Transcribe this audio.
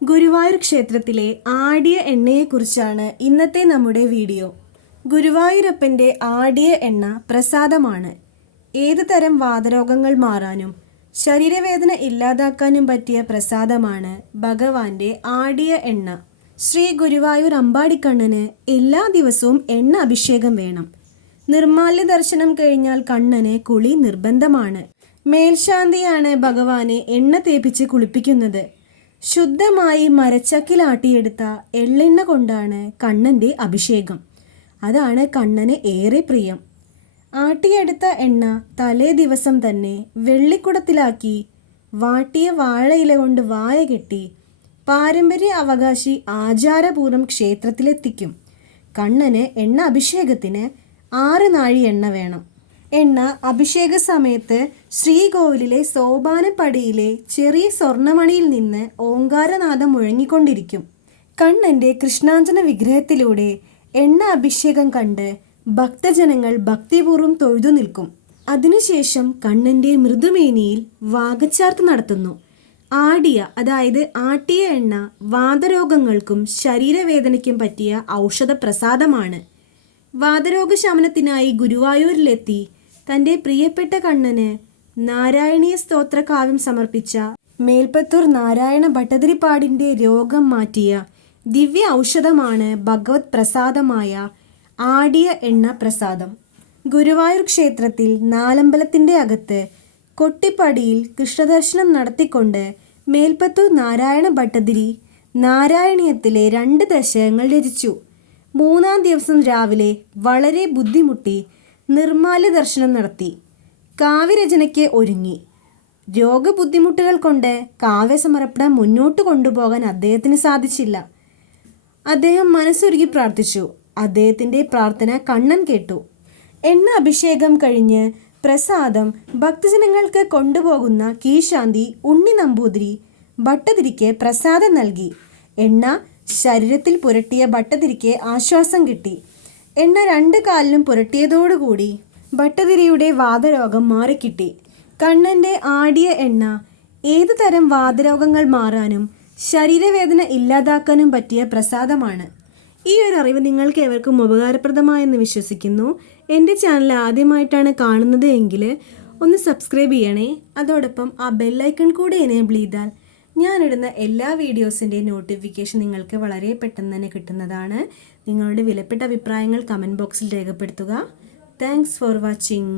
ഗുരുവായൂർ ക്ഷേത്രത്തിലെ ആടിയ എണ്ണയെക്കുറിച്ചാണ് ഇന്നത്തെ നമ്മുടെ വീഡിയോ. ഗുരുവായൂരപ്പന്റെ ആടിയ എണ്ണ പ്രസാദമാണ്. ഏത് തരം വാതരോഗങ്ങൾ മാറാനും ശരീരവേദന ഇല്ലാതാക്കാനും പറ്റിയ പ്രസാദമാണ് ഭഗവാന്റെ ആടിയ എണ്ണ. ശ്രീ ഗുരുവായൂർ അമ്പാടിക്കണ്ണന് എല്ലാ ദിവസവും എണ്ണ അഭിഷേകം വേണം. നിർമാല്യ ദർശനം കഴിഞ്ഞാൽ കണ്ണന് കുളി നിർബന്ധമാണ്. മേൽശാന്തിയാണ് ഭഗവാനെ എണ്ണ തേപ്പിച്ച് കുളിപ്പിക്കുന്നത്. ശുദ്ധമായി മരച്ചക്കിലാട്ടിയെടുത്ത എള്ളെണ്ണ കൊണ്ടാണ് കണ്ണന്റെ അഭിഷേകം. അതാണ് കണ്ണന് ഏറെ പ്രിയം. ആട്ടിയെടുത്ത എണ്ണ തലേ ദിവസം തന്നെ വെള്ളിക്കുടത്തിലാക്കി വാട്ടിയ വാഴയില കൊണ്ട് വായ കെട്ടി പാരമ്പര്യ അവകാശി ആചാരപൂർവം ക്ഷേത്രത്തിലെത്തിക്കും. കണ്ണന് എണ്ണ അഭിഷേകത്തിന് ആറ് നാഴി എണ്ണ വേണം. എണ്ണ അഭിഷേക സമയത്ത് ശ്രീകോവിലിലെ സോപാനപ്പടിയിലെ ചെറിയ സ്വർണമണിയിൽ നിന്ന് ഓങ്കാരനാഥം മുഴങ്ങിക്കൊണ്ടിരിക്കും. കണ്ണന്റെ കൃഷ്ണാഞ്ജന വിഗ്രഹത്തിലൂടെ എണ്ണ അഭിഷേകം കണ്ട് ഭക്തജനങ്ങൾ ഭക്തിപൂർവം തൊഴുതു നിൽക്കും. അതിനുശേഷം കണ്ണന്റെ മൃദുമേനിയിൽ വാഗച്ചാർത്ത് നടത്തുന്നു. ആടിയ അതായത് ആട്ടിയ എണ്ണ വാതരോഗങ്ങൾക്കും ശരീരവേദനയ്ക്കും പറ്റിയ ഔഷധ പ്രസാദമാണ് വാതരോഗ ശമനത്തിനായി ഗുരുവായൂരിലെത്തി തന്റെ പ്രിയപ്പെട്ട കണ്ണന് നാരായണീയ സ്തോത്ര കാവ്യം സമർപ്പിച്ച മേൽപ്പത്തൂർ നാരായണ ഭട്ടതിരിപ്പാടിന്റെ രോഗം മാറ്റിയ ദിവ്യ ഔഷധമാണ് ഭഗവത് പ്രസാദമായ ആടിയ എണ്ണ പ്രസാദം. ഗുരുവായൂർ ക്ഷേത്രത്തിൽ നാലമ്പലത്തിന്റെ അകത്ത് കൊട്ടിപ്പടിയിൽ കൃഷ്ണദർശനം നടത്തിക്കൊണ്ട് മേൽപ്പത്തൂർ നാരായണ ഭട്ടതിരി നാരായണീയത്തിലെ രണ്ട് ദശകങ്ങൾ രചിച്ചു. മൂന്നാം ദിവസം രാവിലെ വളരെ ബുദ്ധിമുട്ടി നിർമാല്യ ദർശനം നടത്തി. കാവ്യരചനയ്ക്ക് ഒരുങ്ങി. രോഗബുദ്ധിമുട്ടുകൾ കൊണ്ട് കാവ്യസമർപ്പണം മുന്നോട്ട് കൊണ്ടുപോകാൻ അദ്ദേഹത്തിന് സാധിച്ചില്ല. അദ്ദേഹം മനസ്സൊരുക്കി പ്രാർത്ഥിച്ചു. അദ്ദേഹത്തിന്റെ പ്രാർത്ഥന കണ്ണൻ കേട്ടു. എണ്ണ അഭിഷേകം കഴിഞ്ഞ് പ്രസാദം ഭക്തജനങ്ങൾക്ക് കൊണ്ടുപോകുന്ന കീശാന്തി ഉണ്ണി നമ്പൂതിരി ഭട്ടതിരിക്ക് പ്രസാദം നൽകി. എണ്ണ ശരീരത്തിൽ പുരട്ടിയ ഭട്ടതിരിക്ക് ആശ്വാസം കിട്ടി. എണ്ണ രണ്ട് കാലിലും പുരട്ടിയതോടുകൂടി ഭട്ടതിരിയുടെ വാതരോഗം മാറിക്കിട്ടി. കണ്ണന്റെ ആടിയ എണ്ണ ഏതു തരം വാതരോഗങ്ങൾ മാറാനും ശരീരവേദന ഇല്ലാതാക്കാനും പറ്റിയ പ്രസാദമാണ്. ഈ ഒരു അറിവ് നിങ്ങൾക്ക് ഏവർക്കും ഉപകാരപ്രദമായെന്ന് വിശ്വസിക്കുന്നു. എന്റെ ചാനൽ ആദ്യമായിട്ടാണ് കാണുന്നത് എങ്കിൽ ഒന്ന് സബ്സ്ക്രൈബ് ചെയ്യണേ. അതോടൊപ്പം ആ ബെല്ലൈക്കൺ കൂടി എനേബിൾ ചെയ്താൽ ഞാനിടുന്ന എല്ലാ വീഡിയോസിന്റെയും നോട്ടിഫിക്കേഷൻ നിങ്ങൾക്ക് വളരെ പെട്ടെന്ന് തന്നെ കിട്ടുന്നതാണ്. നിങ്ങളുടെ വിലപ്പെട്ട അഭിപ്രായങ്ങൾ കമന്റ് ബോക്സിൽ രേഖപ്പെടുത്തുക. Thanks for watching